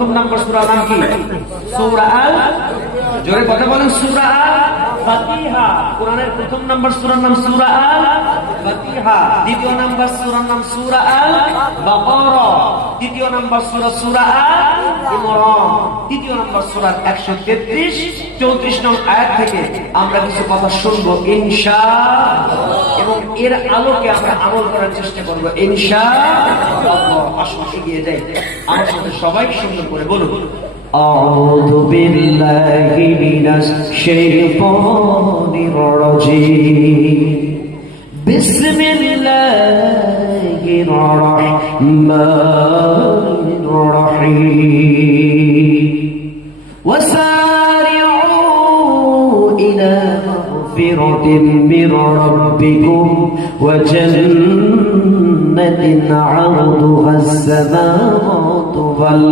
প্রথম নাম্বার সূরার নাম কি? সূরা আল, জোরে কথা বলেন, সূরা আল ফাতিহা। কোরআনের প্রথম নাম্বার সূরার নাম সূরা আল ফাতিহা। দ্বিতীয় নাম্বার সূরার নাম সূরা আল বাকারা। তৃতীয় নাম্বার সূরা আল ইমরান। তৃতীয় নাম্বার সূরার 133 34 নং আয়াত থেকে আমরা কিছু কথা শুনবো ইনশাআল্লাহ, এবং এর আলোকে আমরা আমল করার চেষ্টা করবো ইনশাআল্লাহ। আসুন এগিয়ে যাই, আমার সাথে সবাই সুন্দর করে বলুন, আউযু বিল্লাহি মিনাশ শাইতানির রাজীম, বিসমিল্লাহির রহমানির রহিম, ওয়াসারিউ ইলা মাগফিরাতিন মির রাব্বিকুম ওয়া জান্নাতিন 'আরদুহা আস-সামাওয়াতু ওয়াল